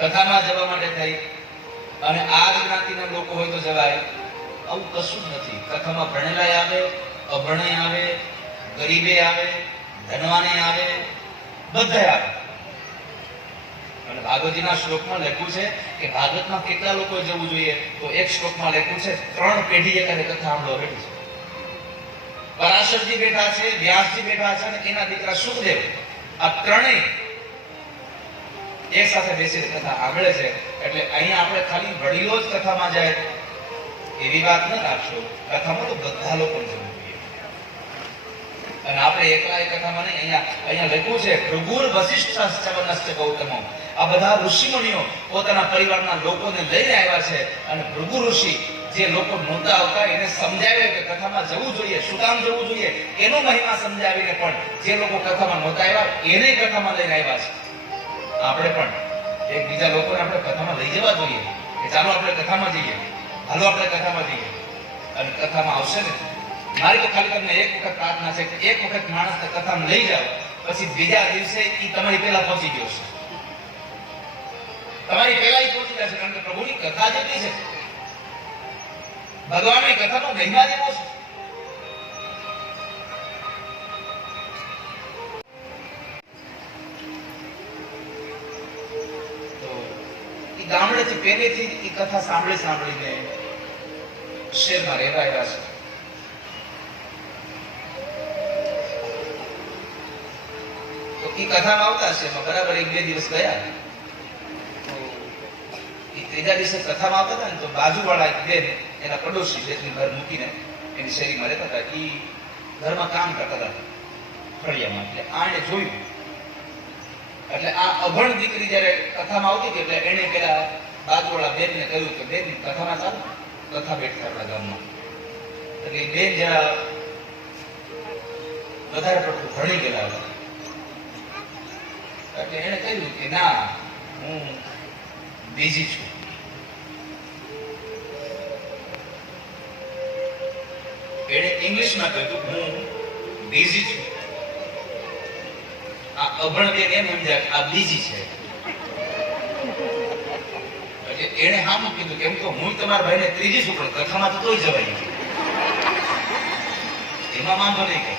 કથામાં જવા માટે થઈ. અને આ જ્ઞાતિના લોકો હોય તો જવાય. આવું કશું નથી. કથામાં ભણેલાય આવે, અભણે આવે, ગરીબે આવે, ધનવાને આવે બધા આવે. અને ભાગવતીના શ્લોકમાં લખ્યું છે કે ભાગવતમાં કેટલા લોકો જવું જોઈએ? તો એક શ્લોકમાં લખ્યું છે, ત્રણ પેઢી એકાદે કથા સાંભળવા બેઠી છે. પરાશરજી બેઠા છે, વ્યાસજી બેઠા છે અને એના દીકરા સુખદેવ. આ ત્રણેય એક સાથે બેસીને કથા સાંભળે છે. એટલે અહીંયા આપણે ખાલી વડીલો જ કથામાં જાય. એવી વાત ન રાખશો. કથામાં તો બધા લોકો અને આપણે એકલા એ કથામાં નહીં, અહીંયા અહીંયા લખ્યું છે, ભૃગુર વશિષ્ઠ ચવનસ્થ ગૌતમ. આ બધા ઋષિમુનિઓ પોતાના પરિવારના લોકોને લઈને આવ્યા છે. અને ભૃગુ ઋષિ જે લોકો નહોતા આવતા એને સમજાવે કે કથામાં જવું જોઈએ, શું કામ જવું જોઈએ, એનો મહિમા સમજાવીને પણ જે લોકો કથામાં નહોતા આવ્યા, એને કથામાં લઈને આવ્યા છે. આપણે પણ એક બીજા લોકોને આપણે કથામાં લઈ જવા જોઈએ કે ચાલો આપણે કથામાં જઈએ, હાલો આપણે કથામાં જઈએ. અને કથામાં આવશે ને, મારી તો ખાલી તમને એક વખત પ્રાર્થના છે કે એક વખત માણસને કથામાં લઈ જાઓ, પછી બીજા દિવસે એ તમારી પહેલા પહોંચી ગયો છે તમારી પહેલા એ પહોંચી જશે કારણ કે પ્રભુની કથા જેટલી છે. ભગવાનની કથાનો મહિમા જેવો છે. ગામડેથી પહેલેથી એ કથા સાંભળી સાંભળીને શહેરમાં રહેવા આવ્યા છે. તો એ કથામાં આવતા છે બરાબર એક બે દિવસ ગયા. ત્રીજા દિવસે કથામાં આવતા હતા ને, તો બાજુવાળા એક બેન, એના પડોશી જેટલી ઘર મૂકીને એની શેરીમાં રહેતા હતા. એ ઘરમાં કામ કરતા હતા ફળિયામાં. એટલે આણે જોયું એટલે આ અભણ દીકરી જ્યારે કથામાં આવતી હતી એટલે એને પેલા બાજુવાળા બેનને કહ્યું કે, બેન, કથામાં ચાલો, કથા બેઠતા આપણા ગામમાં. એટલે બેન જરા વધારે પડતું ભણી ગયેલા હતા. એટલે એને કહ્યું કે, ના, હું બીજી છું. એણે ઇંગ્લિશમાં કહ્યું હું બીજી છું. આ અભણ બેન એમ સમજ્યા કે આ બીજી છે. એટલે એણે હામું કીધું કેમ કે હું તમારા ભાઈને ત્રીજી પણ કથામાં તો તોય જવાય એમાં વાંધો નહીં કઈ.